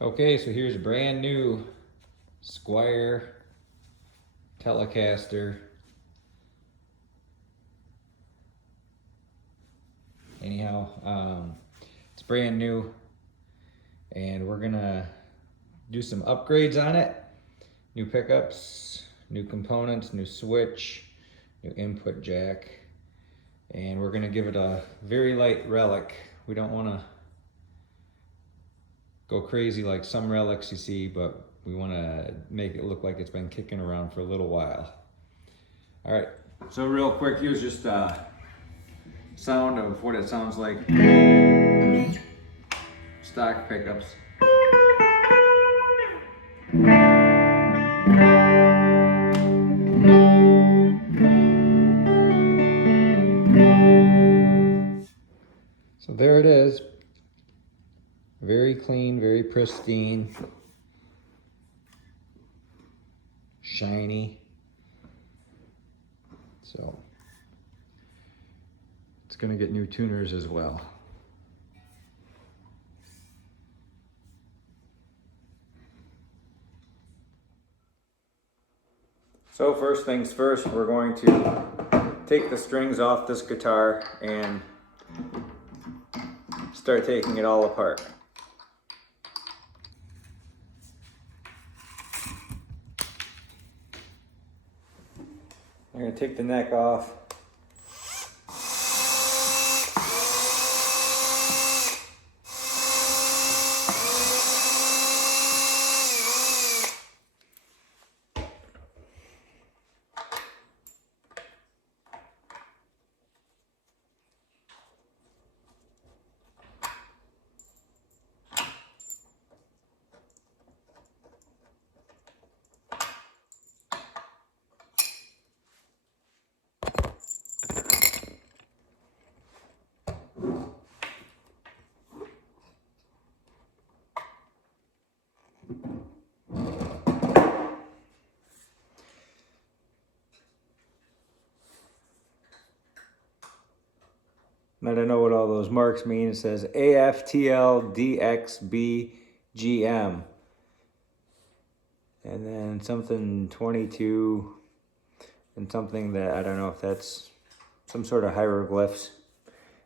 Okay, so here's a brand new Squier Telecaster. Anyhow, it's brand new and we're gonna do some upgrades on it. New pickups, new components, new switch, new input jack. And we're gonna give it a very light Relic. We don't wanna go crazy like some Relics you see, but we wanna make it look like it's been kicking around for a little while. All right, so real quick, here's just a sound of what it sounds like. Stock pickups. So there it is. Very clean, very pristine. Shiny. So it's gonna get new tuners as well. So first things first, we're going to take the strings off this guitar and start taking it all apart. I'm going to take the neck off. I don't know what all those marks mean. It says AFTLDXBGM. And then something 22 and something that I don't know if that's some sort of hieroglyphs.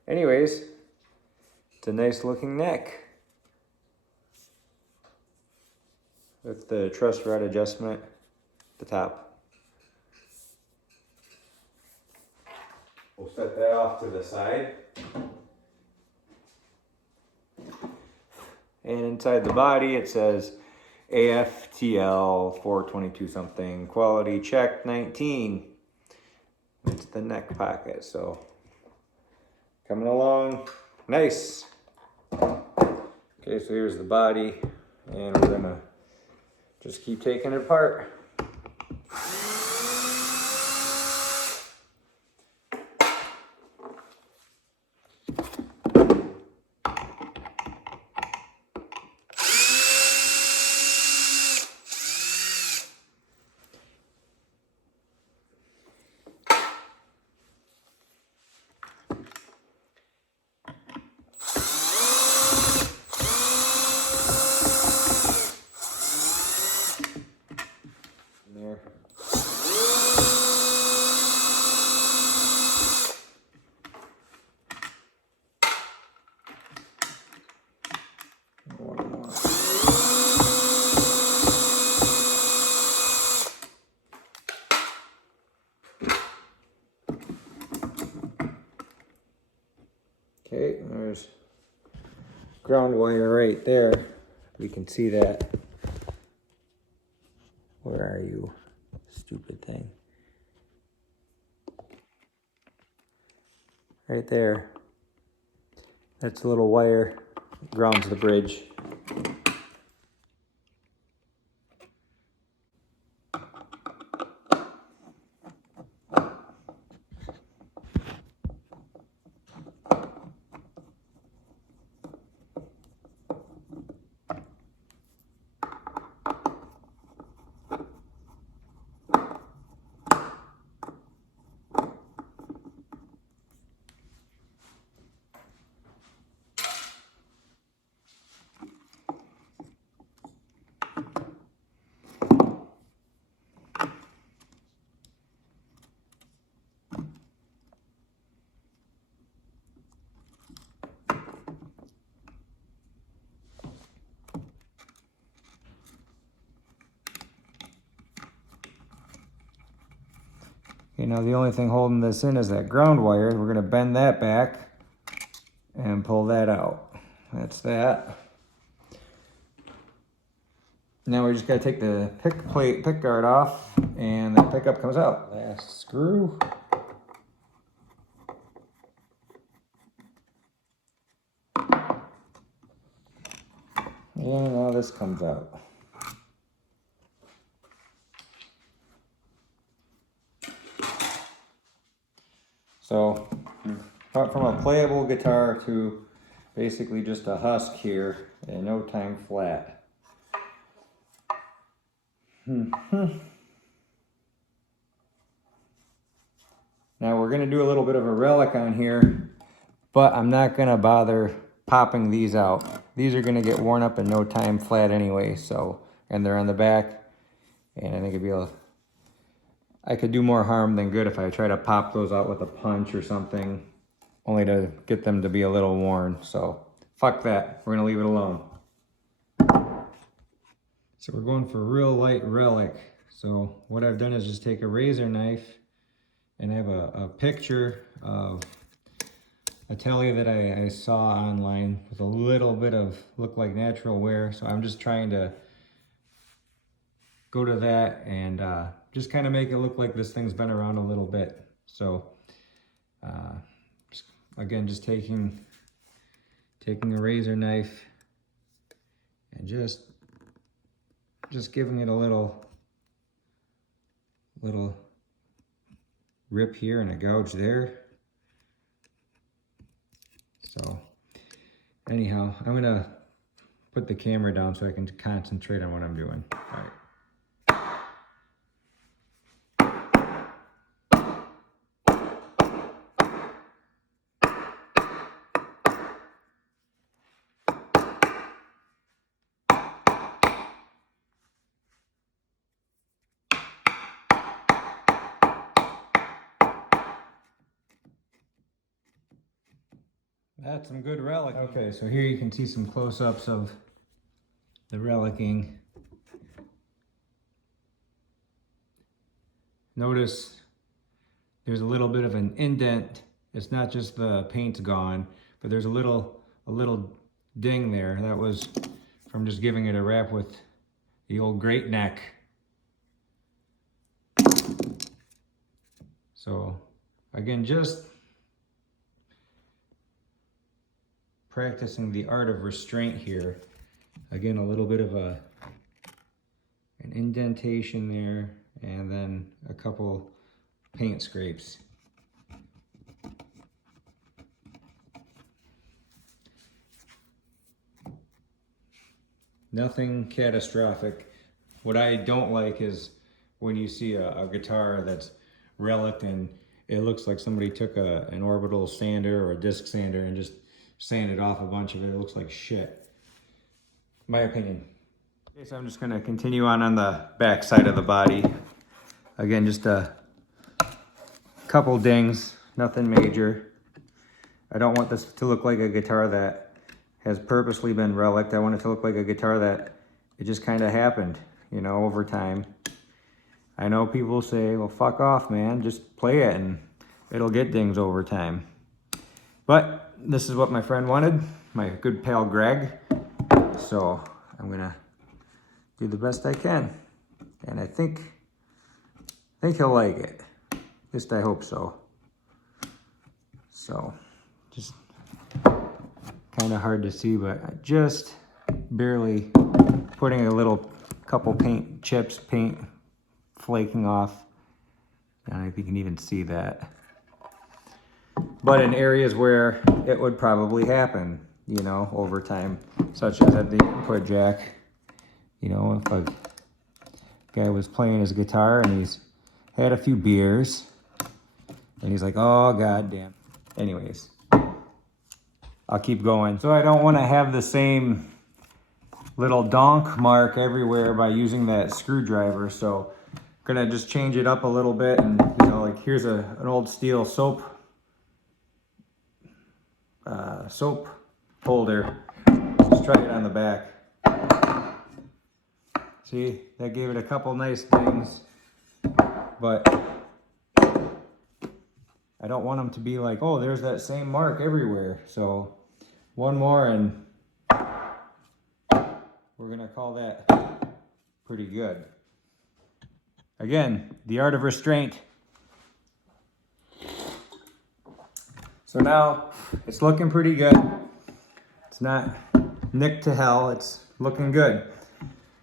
Anyways, it's a nice looking neck with the truss rod adjustment at the top. We'll set that off to the side. And inside the body it says AFTL 422 something, quality check 19. It's the neck pocket, so coming along nice. Okay, so here's the body, and we're gonna just keep taking it apart. There. One more. Okay, there's ground wire right there. We can see that. Where are you, stupid thing? Right there. That's a little wire that grounds the bridge. Okay, now the only thing holding this in is that ground wire. We're gonna bend that back and pull that out. That's that. Now we just gotta take the pick guard off, and the pickup comes out. Last screw. And now this comes out. So, went from a playable guitar to basically just a husk here, and no time flat. Now we're gonna do a little bit of a relic on here, but I'm not gonna bother popping these out. These are gonna get worn up in no time flat anyway, so, and they're on the back, and I think I could do more harm than good if I try to pop those out with a punch or something, only to get them to be a little worn. So fuck that, we're gonna leave it alone. So we're going for a real light relic. So what I've done is just take a razor knife, and I have a picture of a Tele that I saw online with a little bit of look like natural wear. So I'm just trying to go to that and just kind of make it look like this thing's been around a little bit. So again, just taking a razor knife and just giving it a little rip here and a gouge there. So anyhow, I'm gonna put the camera down so I can concentrate on what I'm doing. All right. That's some good relic. Okay, so here you can see some close-ups of the relicing. Notice there's a little bit of an indent. It's not just the paint's gone, but there's a little ding there. That was from just giving it a wrap with the old great neck. So again, just practicing the art of restraint here. Again, a little bit of an indentation there, and then a couple paint scrapes. Nothing catastrophic. What I don't like is when you see a guitar that's relic and it looks like somebody took an orbital sander or a disc sander and just sanded off a bunch of it. It looks like shit. My opinion. Okay, so I'm just gonna continue on the back side of the body. Again, just a couple dings, nothing major. I don't want this to look like a guitar that has purposely been relicked. I want it to look like a guitar that it just kind of happened, you know, over time. I know people say, well, fuck off, man. Just play it and it'll get dings over time. But this is what my friend wanted, my good pal Gregg. So I'm gonna do the best I can. And I think he'll like it. At least I hope so. So just kind of hard to see, but just barely putting a couple paint chips, paint flaking off. I don't know if you can even see that. But in areas where it would probably happen, you know, over time, such as at the input jack. You know, if a guy was playing his guitar and he's had a few beers and he's like, oh, goddamn. Anyways, I'll keep going. So I don't want to have the same little donk mark everywhere by using that screwdriver. So I'm gonna just change it up a little bit, and you know, like here's an old steel soap holder. Just try it on the back. See, that gave it a couple nice dings, but I don't want them to be like, oh, there's that same mark everywhere. So one more and we're gonna call that pretty good. Again, the art of restraint. So now it's looking pretty good. It's not nicked to hell, it's looking good.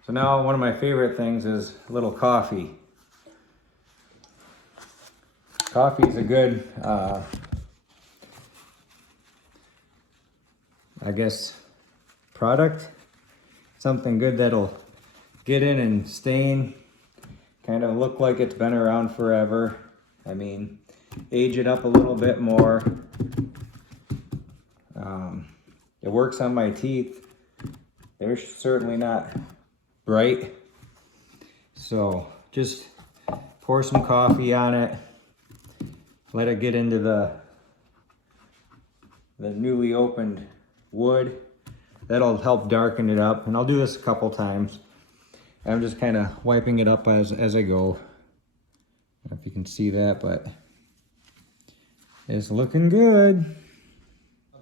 So now one of my favorite things is a little coffee. Coffee is a good, I guess, product. Something good that'll get in and stain, kind of look like it's been around forever. I mean, age it up a little bit more. It works on my teeth. They're certainly not bright. So just pour some coffee on it. Let it get into the newly opened wood. That'll help darken it up. And I'll do this a couple times. I'm just kind of wiping it up as I go. I don't know if you can see that, but it's looking good.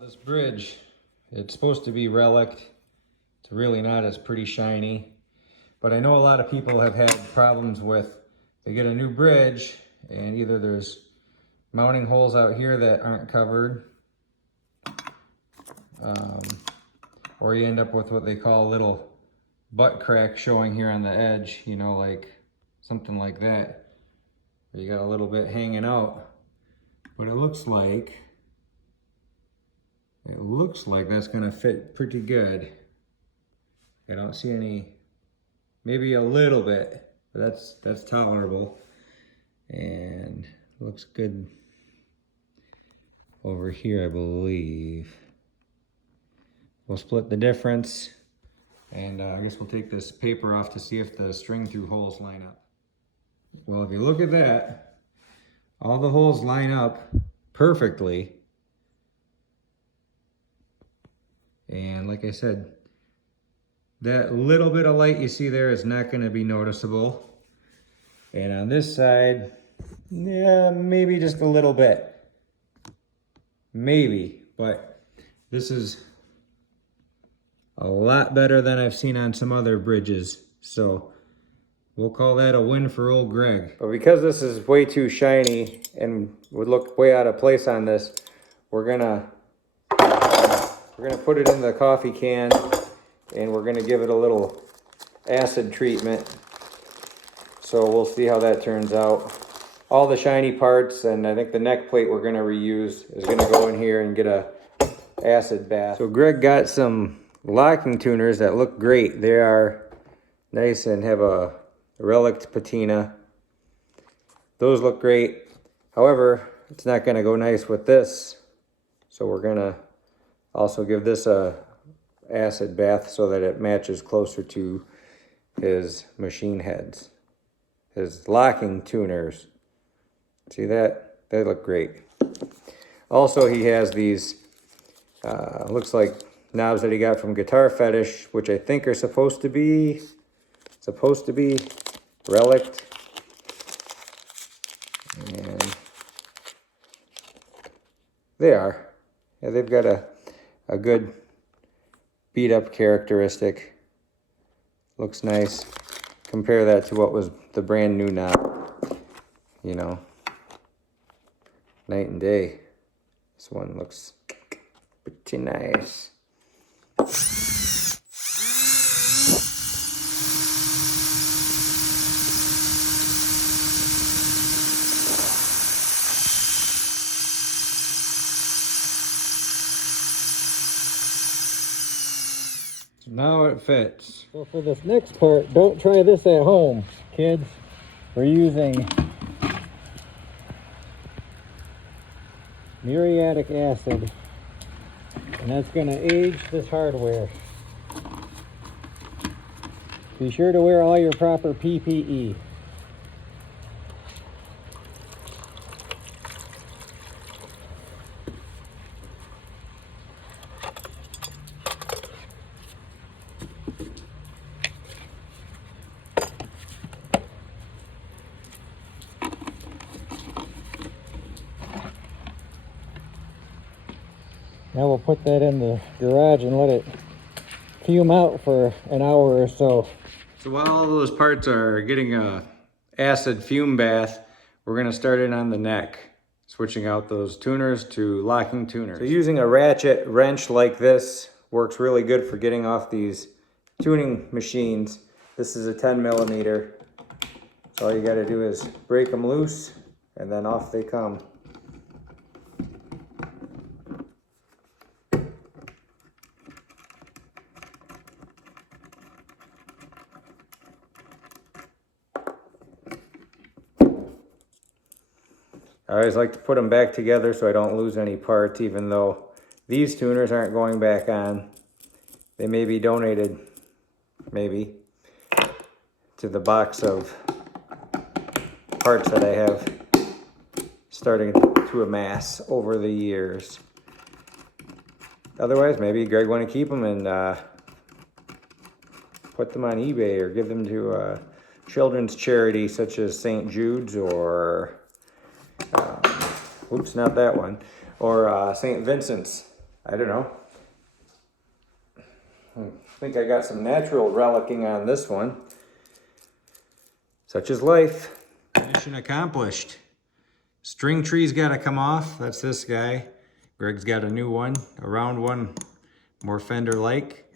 This bridge, it's supposed to be Relic. It's really not. It's pretty shiny. But I know a lot of people have had problems with, they get a new bridge and either there's mounting holes out here that aren't covered, or you end up with what they call a little butt crack showing here on the edge, you know, like something like that. You got a little bit hanging out, but it looks like that's gonna fit pretty good. I don't see any, maybe a little bit, but that's tolerable. And looks good over here, I believe. We'll split the difference, and I guess we'll take this paper off to see if the string through holes line up. Well, if you look at that, all the holes line up perfectly. And like I said, that little bit of light you see there is not going to be noticeable. And on this side, yeah, maybe just a little bit. Maybe, but this is a lot better than I've seen on some other bridges. So we'll call that a win for old Gregg. But because this is way too shiny and would look way out of place on this, we're gonna put it in the coffee can and we're gonna give it a little acid treatment. So we'll see how that turns out. All the shiny parts, and I think the neck plate we're gonna reuse is gonna go in here and get a acid bath. So Gregg got some locking tuners that look great. They are nice and have a Relic patina. Those look great. However, it's not gonna go nice with this. So we're gonna also give this a acid bath so that it matches closer to his machine heads. His locking tuners. See that? They look great. Also, he has these, looks like knobs that he got from Guitar Fetish, which I think are supposed to be Relic. And they are. Yeah, they've got a good beat up characteristic. Looks nice. Compare that to what was the brand new knob. You know, night and day. This one looks pretty nice. Now it fits. So for this next part, don't try this at home, kids. We're using muriatic acid, and that's going to age this hardware. Be sure to wear all your proper PPE. Now we'll put that in the garage and let it fume out for an hour or so. So while all those parts are getting a acid fume bath, we're gonna start in on the neck, switching out those tuners to locking tuners. So using a ratchet wrench like this works really good for getting off these tuning machines. This is a 10 millimeter. So all you gotta do is break them loose and then off they come. I always like to put them back together so I don't lose any parts, even though these tuners aren't going back on. They may be donated, maybe, to the box of parts that I have starting to amass over the years. Otherwise, maybe Greg want to keep them and put them on eBay or give them to a children's charity such as St. Jude's or oops, not that one. Or St. Vincent's. I don't know. I think I got some natural relicing on this one. Such is life. Mission accomplished. String tree's got to come off. That's this guy. Greg's got a new one, a round one, more fender-like.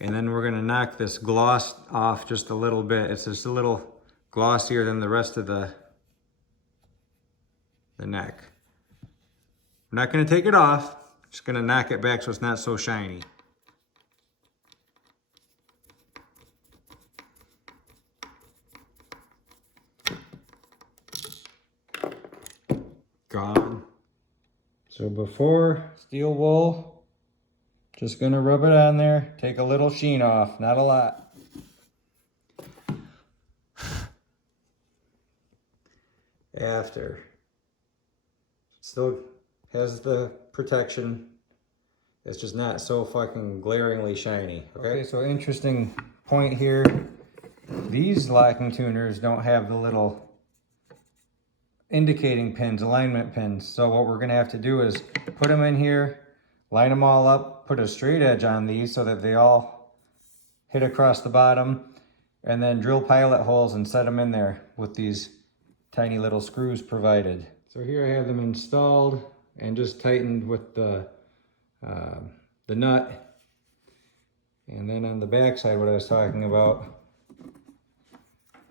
And then we're going to knock this gloss off just a little bit. It's just a little glossier than the rest of the neck. I'm not going to take it off. Just going to knock it back so it's not so shiny. Gone. So before steel wool, just going to rub it on there. Take a little sheen off, not a lot. After. Still has the protection. It's just not so fucking glaringly shiny. Okay, so interesting point here. These locking tuners don't have the little indicating pins, alignment pins. So what we're gonna have to do is put them in here, line them all up, put a straight edge on these so that they all hit across the bottom, and then drill pilot holes and set them in there with these tiny little screws provided. So here I have them installed and just tightened with the nut. And then on the back side, what I was talking about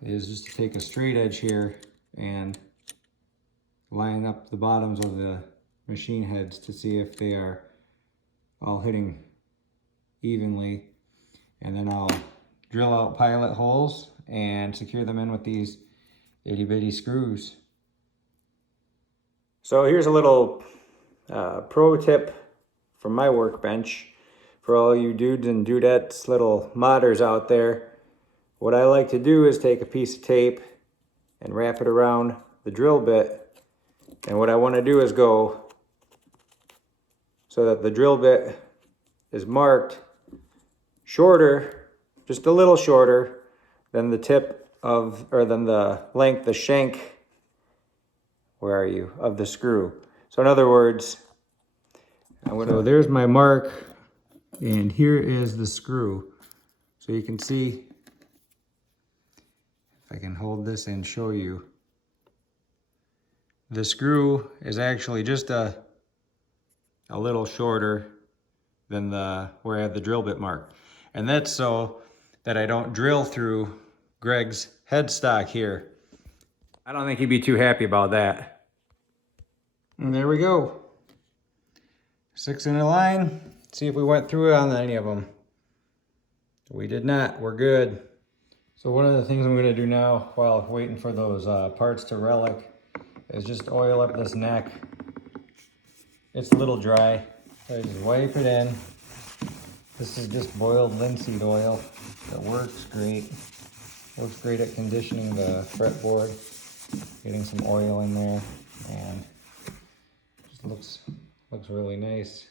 is just to take a straight edge here and line up the bottoms of the machine heads to see if they are all hitting evenly. And then I'll drill out pilot holes and secure them in with these itty bitty screws. So here's a little pro tip from my workbench for all you dudes and dudettes, little modders out there. What I like to do is take a piece of tape and wrap it around the drill bit. And what I want to do is go so that the drill bit is marked shorter, just a little shorter than the tip of, or than the length, the shank, where are you, of the screw. So in other words, so there's my mark, and here is the screw. So you can see, if I can hold this and show you, the screw is actually just a little shorter than where I have the drill bit marked. And that's so that I don't drill through Gregg's headstock here. I don't think he'd be too happy about that. And there we go. 6 in a line. See if we went through it on any of them. We did not. We're good. So one of the things I'm going to do now while waiting for those parts to Relic is just oil up this neck. It's a little dry. So I just wipe it in. This is just boiled linseed oil. That works great. Works great at conditioning the fretboard. Getting some oil in there, and just looks really nice.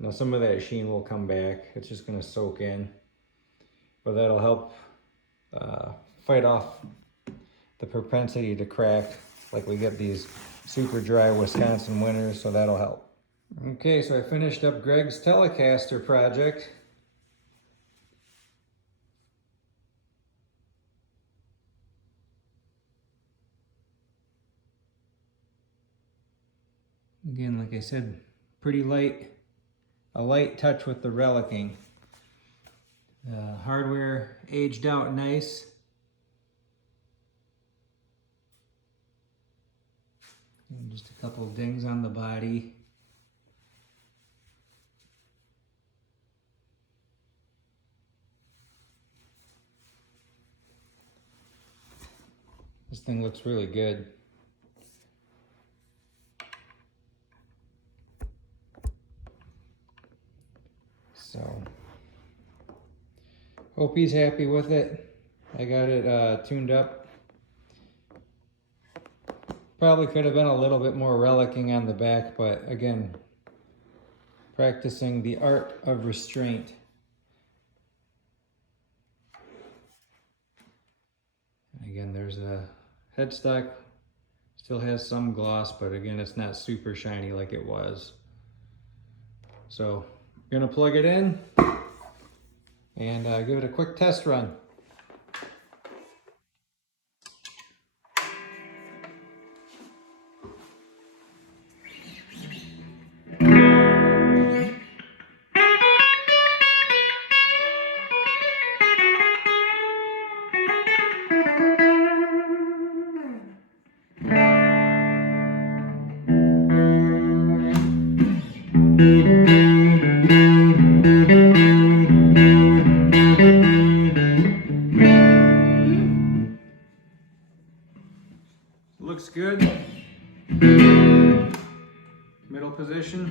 Now some of that sheen will come back. It's just going to soak in, but that'll help fight off the propensity to crack, like we get these super dry Wisconsin winters, so that'll help. Okay, so I finished up Gregg's Telecaster project. Again, like I said, pretty light, a light touch with the relicing. Hardware aged out nice. And just a couple of dings on the body. This thing looks really good. So, hope he's happy with it. I got it tuned up. Probably could have been a little bit more relicing on the back, but again, practicing the art of restraint. Again, there's a headstock, still has some gloss, but again, it's not super shiny like it was. So, I'm gonna plug it in and give it a quick test run. Looks good. Middle position.